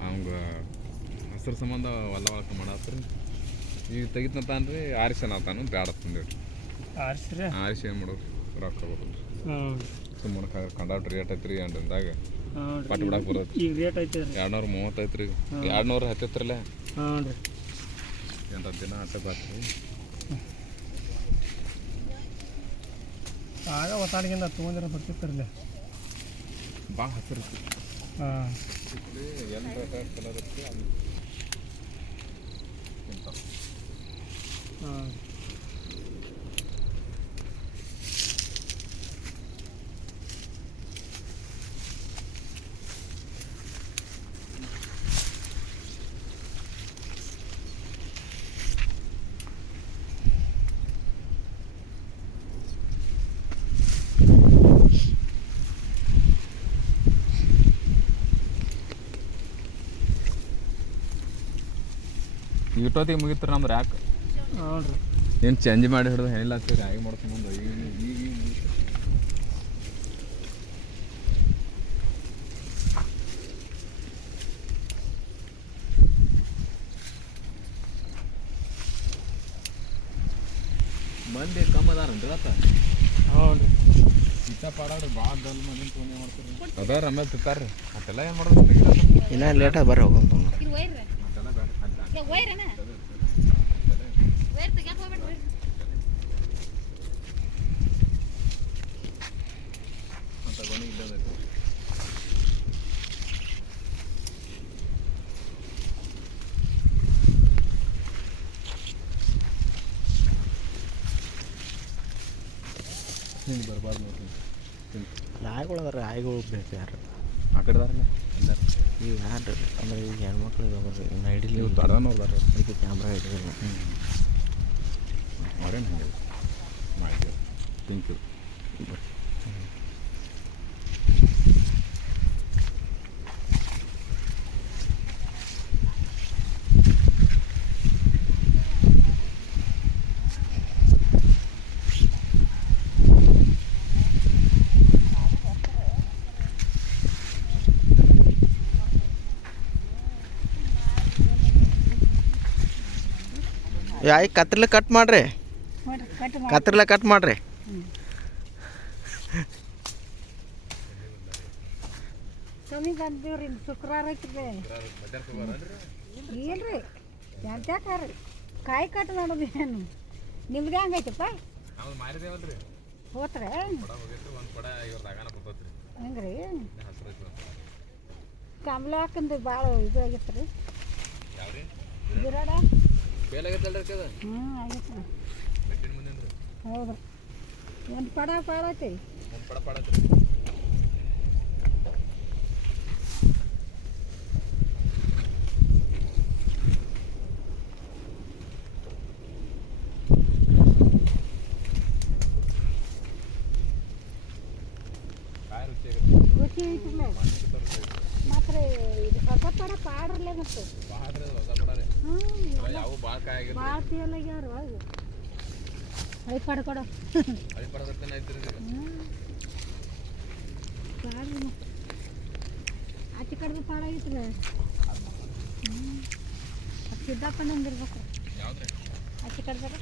ಅವಂಗ ಹಸ್ರು ಸಂಬಂಧ ಹೊಲ ಒಳಕ ಮಾಡತ್ರಿ ಈಗ ತೆಗಿತಂತಾನ್ರಿ ಆರಿಸನ ತಾನು ಬ್ಯಾಡ ತಂದೇವ್ರಿ ಆರಿಸಿ ಏನು ಮಾಡೋರು ರೊಕ್ಕ ಬರೋದು ಸುಮ್ಮನೆ ಕಂಡಾಕ್ಟ್ರಿ ರೇಟ್ ಐತ್ರಿ ಅಂದಾಗ ಪಟ್ಟು ಬಿಡಕ್ಕೆ ಬರೋದು ಈಗ ರೇಟ್ ಐತೆ 230 ಐತ್ರಿ 200 ಹತ್ತತ್ರಲ್ಲ ಹಾಂ ರೀ 8 ದಿನ ಅಟ್ಟೆ ಬರ್ತೀವಿ ಆಗ ಒತ್ತಾಡಿಗೆಲ್ಲ ತೊಗೊಂಡಿರೋ ಬರ್ತಿರ್ತಾರಲ್ಲ ಭಾಳ ಹಸಿರು ಹಾಂ ಏನು ರೇಟ್ ಕಲರ್ ಇರ್ತಿ ಅದು ಹಾಂ ಇಟ್ಟೋತಿಗೆ ಮುಗಿತ್ರಿ ನಮ್ದು ಯಾಕೆ ಹ್ಞೂ ರೀ ಏನು ಚೇಂಜ್ ಮಾಡಿ ಹಿಡಿದು ಏನಿಲ್ಲ ಆಗ್ತೀವಿ ಹಾಗೆ ಮಾಡ್ಕೊಂಡು ಈಗ ಮಂದಿ ಕಮ್ಮಿ ಅದಾರನ್ರಿ ಅತ್ತ ಹ್ಞೂ ರೀ ಇಷ್ಟ ಪಾಡಾಡ್ರಿ ಭಾಳ ಗಲ್ ಮಂದಿ ತೊಗೊಂಡು ಮಾಡ್ತಾರೆ ಅದಾರ ಆಮೇಲೆ ತಿಂತಾರ್ರಿ ಮತ್ತೆಲ್ಲ ಏನು ಮಾಡೋದು ಇನ್ನೂ ಲೇಟಾಗಿ ಬರ್ರಿ ಹೋಗೋಣ ಮತ್ತೆಲ್ಲ ಬೇಡ ತಗೊಂಡು ಇಲ್ಲದ ಹಿಂಗೆ ಬರಬಾರ್ದು ನೋಡ್ರಿ ಆಯ್ಗಳು ಅದಾರ ಆಯ್ಗಳು ಬೇಕು ಯಾರು ಆ ಕಡೆದಾರಲ್ಲ ಎಲ್ಲರೂ ಈಗ ಯಾರು ಅಂದ್ರೆ ಈಗ ಹೆಣ್ಮಕ್ಳಿಗೆ ಬರ್ರಿ ಇನ್ನು ಹಿಡಿಲಿ ನೀವು ದೊಡ್ಡನವ್ರು ಬರ್ರಿ ಅದಕ್ಕೆ ಕ್ಯಾಮ್ರಾ ಹಿಡಿದಿಲ್ಲ ಅವ್ರೇನು ಹಂಗೆ ಮಾಡಿದೆ ಥ್ಯಾಂಕ್ ಯು ಯಾಕೆ ಕತ್ರಿಲೆ ಕಟ್ ಮಾಡ್ರಿ ಕತ್ರಿಲೆ ಕಟ್ ಮಾಡ್ರಿ ಕಮ್ಮಿ ಬಂದೀವ್ರಿ ಶುಕ್ರವಾರ ಐತ್ರಿ ಇಲ್ರಿ ಎಂತ್ಯಾಕ್ರಿ ಕಾಯಿ ಕಟ್ ಮಾಡೋದು ಏನು ನಿಮ್ದು ಹೆಂಗೈತಪ್ಪ ಹೋತ್ರೆ ಹಂಗ್ರಿ ಕಮಲ ಹಾಕಂದು ಭಾಳ ಇದು ಆಗೈತೆ ರೀ ಗಿರಾಡ ಹ್ಞೂ ಆಗೈತೆ ರೀ ಹೌದು ಒಂದು ಪಡ ಪಾಡೈತಿ ರುಚಿ ಐತಿಲ್ಲ ಮಾತ್ರ ಇದು ಹೊಸ ಪಡ ಪಾಡ್ರಲ್ಲೇ ಮತ್ತು ಭಾಳ ತೇಲಾಗ್ಯಾರ ಐದು ಪಡ ಕೊಡು ಪಾಡ್ರಿ ಆಚೆ ಕಡೆದು ಪಾಡ ಐತ್ರಿ ಸಿದ್ದಪ್ಪನಂದಿರ್ಬೇಕು ಆಚೆ ಕಡೆದಾಗ